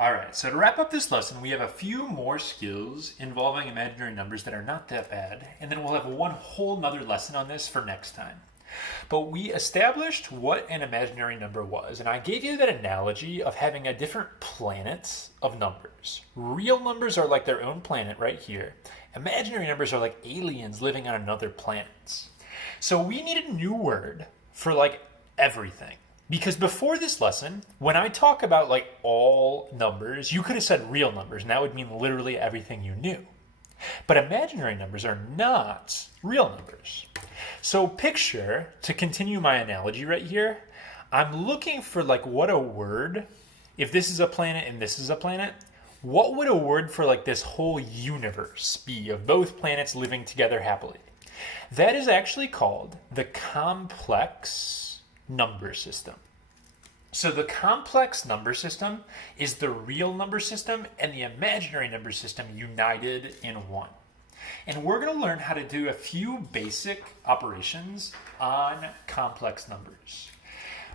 All right, so to wrap up this lesson, we have a few more skills involving imaginary numbers that are not that bad, and then we'll have one whole nother lesson on this for next time. But we established what an imaginary number was, and I gave you that analogy of having a different planet of numbers. Real numbers are like their own planet right here. Imaginary numbers are like aliens living on another planet. So we need a new word for like everything. Because before this lesson, when I talk about like all numbers, you could have said real numbers, and that would mean literally everything you knew. But imaginary numbers are not real numbers. So picture, to continue my analogy right here, I'm looking for like what a word, if this is a planet and this is a planet, what would a word for like this whole universe be of both planets living together happily? That is actually called the complex number system. So the complex number system is the real number system and the imaginary number system united in one. And we're going to learn how to do a few basic operations on complex numbers.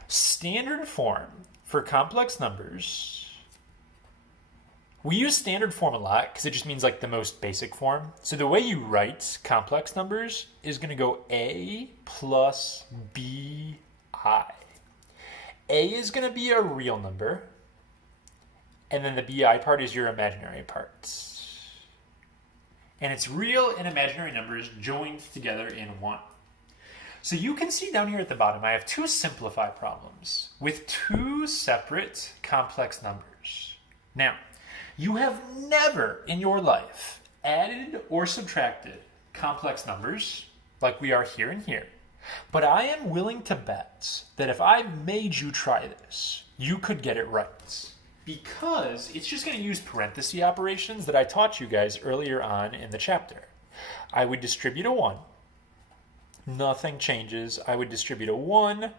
Standard form for complex numbers, we use standard form a lot because it just means like the most basic form. So the way you write complex numbers is going to go A plus B I. A is going to be a real number, and then the BI part is your imaginary parts. And it's real and imaginary numbers joined together in one. So you can see down here at the bottom, I have two simplify problems with two separate complex numbers. Now, you have never in your life added or subtracted complex numbers like we are here and here. But I am willing to bet that if I made you try this, you could get it right. Because it's just going to use parenthesis operations that I taught you guys earlier on in the chapter. I would distribute a 1. Nothing changes. I would distribute a 1.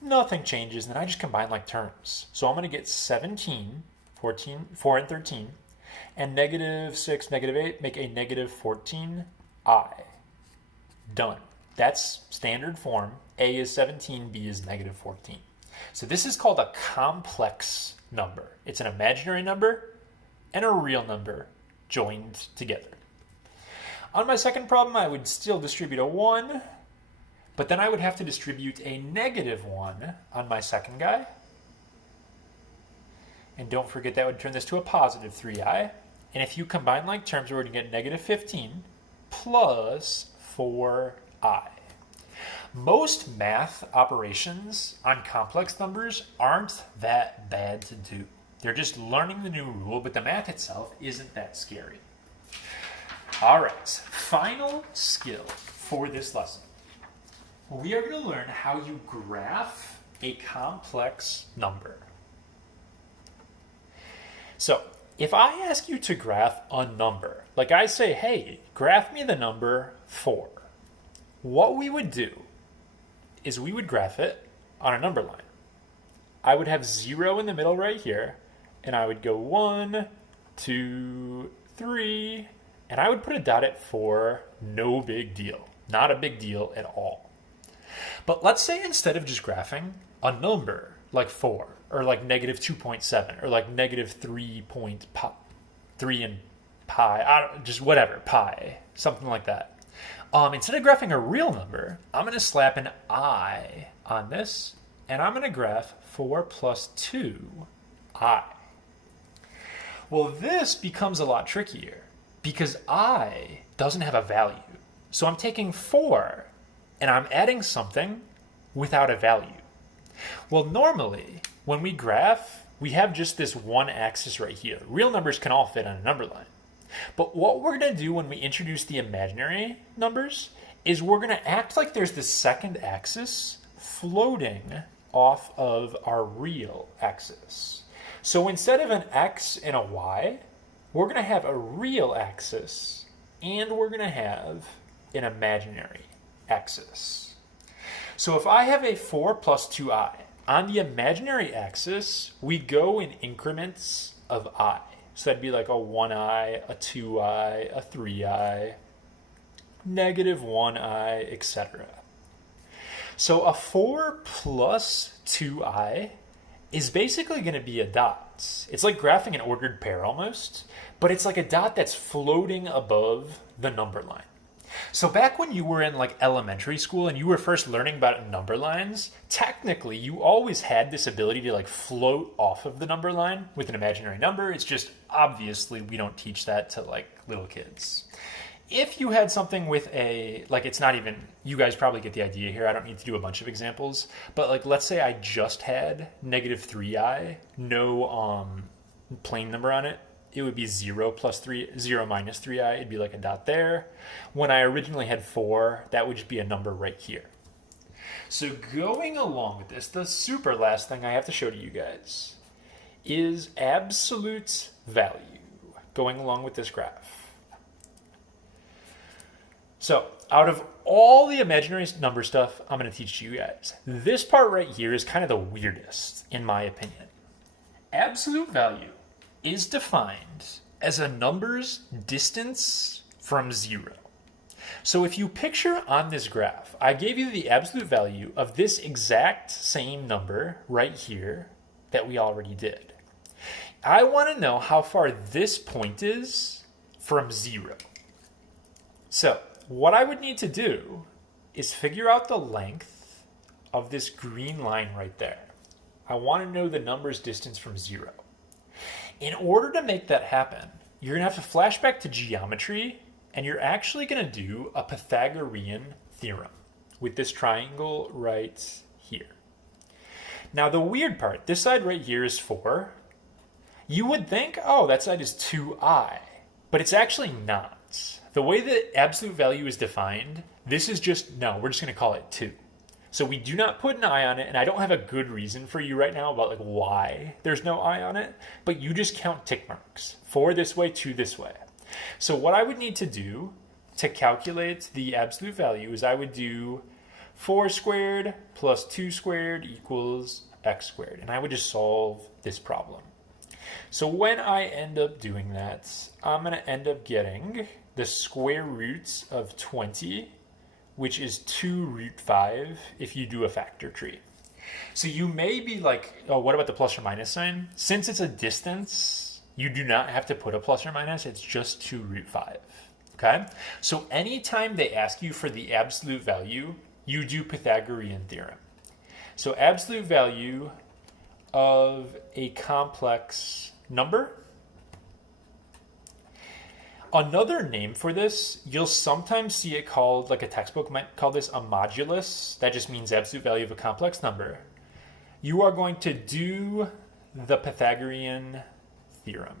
Nothing changes. And then I just combine like terms. So I'm going to get 17, 14, 4 and 13. And negative 6, negative 8 make a negative 14i. Done. That's standard form. A is 17, B is negative 14. So this is called a complex number. It's an imaginary number and a real number joined together. On my second problem, I would still distribute a 1, but then I would have to distribute a negative 1 on my second guy. And don't forget that would turn this to a positive 3i. And if you combine like terms, we're going to get negative 15 plus 4i. Most math operations on complex numbers aren't that bad to do. They're just learning the new rule, but the math itself isn't that scary. All right, final skill for this lesson. We are going to learn how you graph a complex number. So, if I ask you to graph a number, like I say, hey, graph me the number 4. What we would do is we would graph it on a number line. I would have 0 in the middle right here, and I would go 1, 2, 3, and I would put a dot at 4, no big deal. Not a big deal at all. But let's say instead of just graphing a number like 4, or like negative 2.7, or like negative 3 and pi, just whatever, pi, something like that. Instead of graphing a real number, I'm going to slap an I on this, and I'm going to graph 4 plus 2i. Well, this becomes a lot trickier because I doesn't have a value. So I'm taking 4, and I'm adding something without a value. Well, normally, when we graph, we have just this one axis right here. Real numbers can all fit on a number line. But what we're going to do when we introduce the imaginary numbers is we're going to act like there's this second axis floating off of our real axis. So instead of an x and a y, we're going to have a real axis and we're going to have an imaginary axis. So if I have a 4 plus 2i, on the imaginary axis, we go in increments of I. So that'd be like a 1i, a 2i, a 3i, negative 1i, etc. So a 4 plus 2i is basically going to be a dot. It's like graphing an ordered pair almost, but it's like a dot that's floating above the number line. So back when you were in like elementary school and you were first learning about number lines, technically you always had this ability to like float off of the number line with an imaginary number. It's just obviously we don't teach that to like little kids. If you had something with a, like it's not even, you guys probably get the idea here. I don't need to do a bunch of examples, but like let's say I just had -3i, no plain number on it. It would be 0 minus 3i. It'd be like a dot there. When I originally had 4, that would just be a number right here. So going along with this, the super last thing I have to show to you guys is absolute value going along with this graph. So out of all the imaginary number stuff I'm going to teach you guys, this part right here is kind of the weirdest in my opinion. Absolute value is defined as a number's distance from 0. So if you picture on this graph, I gave you the absolute value of this exact same number right here that we already did. I want to know how far this point is from 0. So what I would need to do is figure out the length of this green line right there. I want to know the number's distance from 0. In order to make that happen, you're going to have to flash back to geometry, and you're actually going to do a Pythagorean theorem with this triangle right here. Now, the weird part, this side right here is 4. You would think, oh, that side is 2i, but it's actually not. The way that absolute value is defined, this is just, no, we're just going to call it 2. So we do not put an I on it, and I don't have a good reason for you right now about like why there's no I on it, but you just count tick marks. 4 this way, 2 this way. So what I would need to do to calculate the absolute value is I would do 4 squared plus 2 squared equals x squared, and I would just solve this problem. So when I end up doing that, I'm going to end up getting the square roots of 20, which is 2 root 5 if you do a factor tree. So you may be like, oh, what about the plus or minus sign? Since it's a distance, you do not have to put a plus or minus. It's just 2 root 5. Okay? So anytime they ask you for the absolute value, you do Pythagorean theorem. So absolute value of a complex number. Another name for this, you'll sometimes see it called, like a textbook might call this a modulus. That just means absolute value of a complex number. You are going to do the Pythagorean theorem.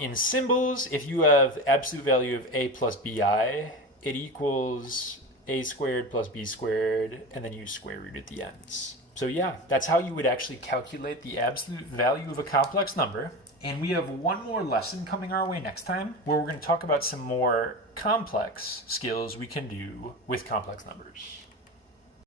In symbols, if you have absolute value of a plus bi, it equals a squared plus b squared, and then you square root at the ends. So yeah, that's how you would actually calculate the absolute value of a complex number. And we have one more lesson coming our way next time, where we're going to talk about some more complex skills we can do with complex numbers.